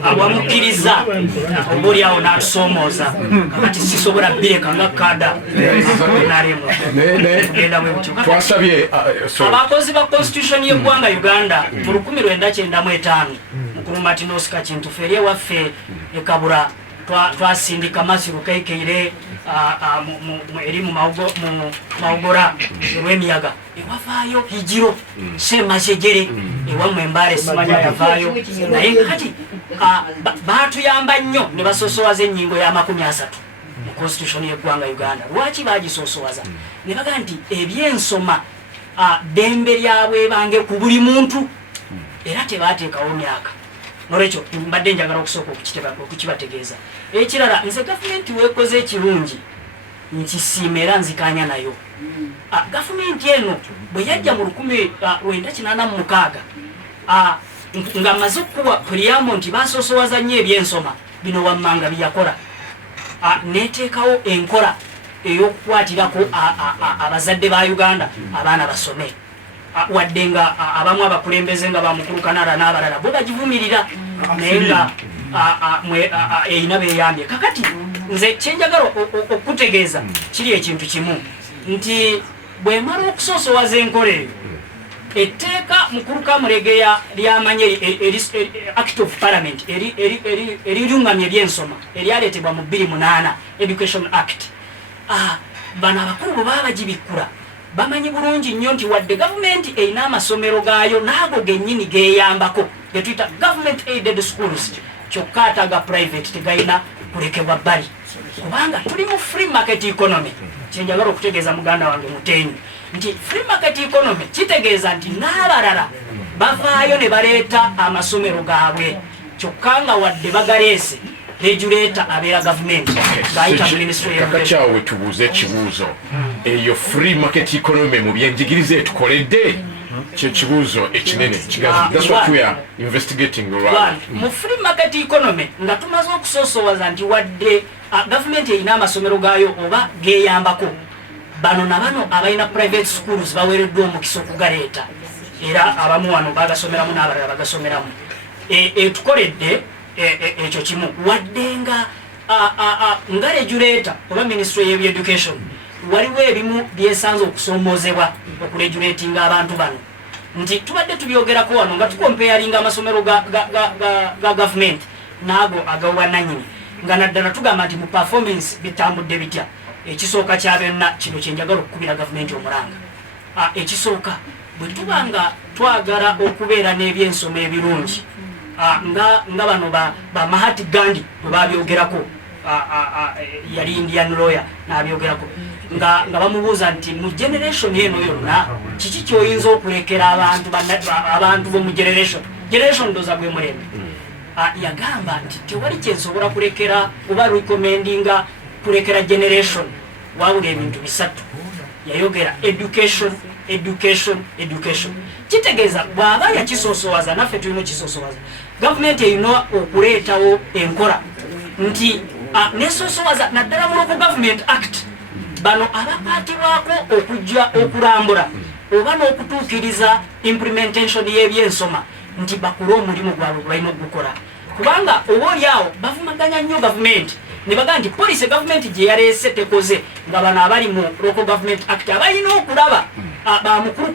awamukkiriza obaoli awo n'atusoomooza kati sisobola bireka nga kada nalemu genda bwe butyo. twasabye abakozi ba constitution y'eggwanga Uganda mu 1995 mukulu Martin Oscar Kintufu eri ewaffe ekabura twasindika Masiru Kaikeire eri mu mawogora olw'emiyaga ewavaayo hijiro Semasejere ewammwe Mbale simanya yavaayo naye kati baatuyamba nnyo ne basoosowaza ennyingo ya30 mu constitution y'eggwanga Uganda. Lwaki bagisoosowaza? Ne baga nti ebyensoma ddembe lyabwe bange ku buli muntu era tebaateekawo myaka. Nolwekyo mbadde njagala okusooka okukibategeeza. Ekirala nze gavumenti weekoze ekirungi nkisiima era nzikaanya nayo. Gavumenti eno bwe yajja mu 1986 nga maze okuwa puriamo nti basoosowaza nnyo ebyensoma bino wammanga byakola neteekawo enkola ey'okukwatirako abazadde ba Uganda abaana basome wadde nga abamu abakulembeze nga bamukulu Kanala n'abalala bo bagivumirira naye nga eyina beeyambye. Kakati nze kyenjagala okutegeeza kiri ekintu kimu nti bwe mala okusoosowaza enkola eyo etteeka mukulu Kamulegeya lyamanye Act of Parliament eriruŋŋamya ebyensoma eryaleetebwa mu 2008 Education Act. Bano abakulu bwe baba bagibikkula bamanyi bulungi nnyo nti wadde gavumenti erina amasomero gaayo naago gennyini geeyambako getuyita government aided schools kyokka ate aga private tegayina kulekebwa bbali kubanga tuli mu free market economy. Kyenjagala okutegeeza muganda wange Mutenyu nti free market economy kitegeeza nti n'abalala bavaayo ne baleeta amasomero gaabwe kyokka nga wadde bagaleese regulator abeera gavumenti ng'ayita ministry kakakyawe tubuuze ekibuuzo eyo free market economy mu byenjigiriza etukoledde kyekibuuzo ekinene. That's what we are investigating right. Mu free market economy nga tumaze okusoosowaza nti wadde gavumenti erina amasomero gaayo oba geeyambako bano na bano abalina private schools baweereddwa omukisa okugaleeta era abamu wano bagasomeramu n'abalala bagasomeramu. Tukoledde ekyo kimu wadde nga regulator oba ministry y'eby'education waliwo ebimu byesanze okusomoozebwa okuregulatinga abantu bano nti tubadde tubyogerako wano nga tukompeyalinga amasomero ga gavumenti naago agawannannyini nga naddala tugamba nti mu performance bitambudde bitya. Ekisooka kya byonna kino kyenjagala okukubira gavumenti omulanga. Ekisooka bwe tuba nga twagala okubeera n'ebyensoma ebirungi nga bano ba Mahatma Gandhi bwe babyogerako yali Indian lawyer n'abyogerako nga bamubuuza nti mu generation eno yonna kiki kyoyinza okulekera abantu bo mu generation ndoza gwe mulembe yagamba nti tewali kyensobola kulekera oba recommendinga kulekera generation wabula ebintu bisatu. Yayogera education. Kitegeeza bw'aba yakisoosowaza naffe tulina kisoosowaza gavumenti eyina okuleetawo enkola nti nesoosowaza naddala mu Local Government Act bano abakwatibwako okujja okulambula oba n'okutuukiriza implementation y'ebyensoma nti bakule omulimu gwabwe balina ogukola kubanga oba oliawo bavumaganya nnyo gavumenti ne bagaa nti poliisi gavumenti gye yaleese tekoze nga bano abali mu Local Government Act abalina okulaba bamukulu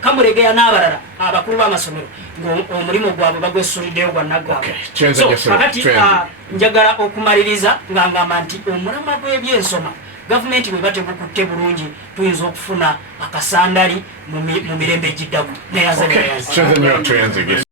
kamuregeya n'abalala abakulu b'amasomero ng'omulimu gwabwe bagwesuliddeyo gwa naggwabwe. Kakati njagala okumaliriza nga ngamba nti omulamwa gw'ebyensoma gavumenti bwe bategukutte bulungi tuyinza okufuna akasandali mu mirembe egiddako. Kyenze nnyo Tweyanzege.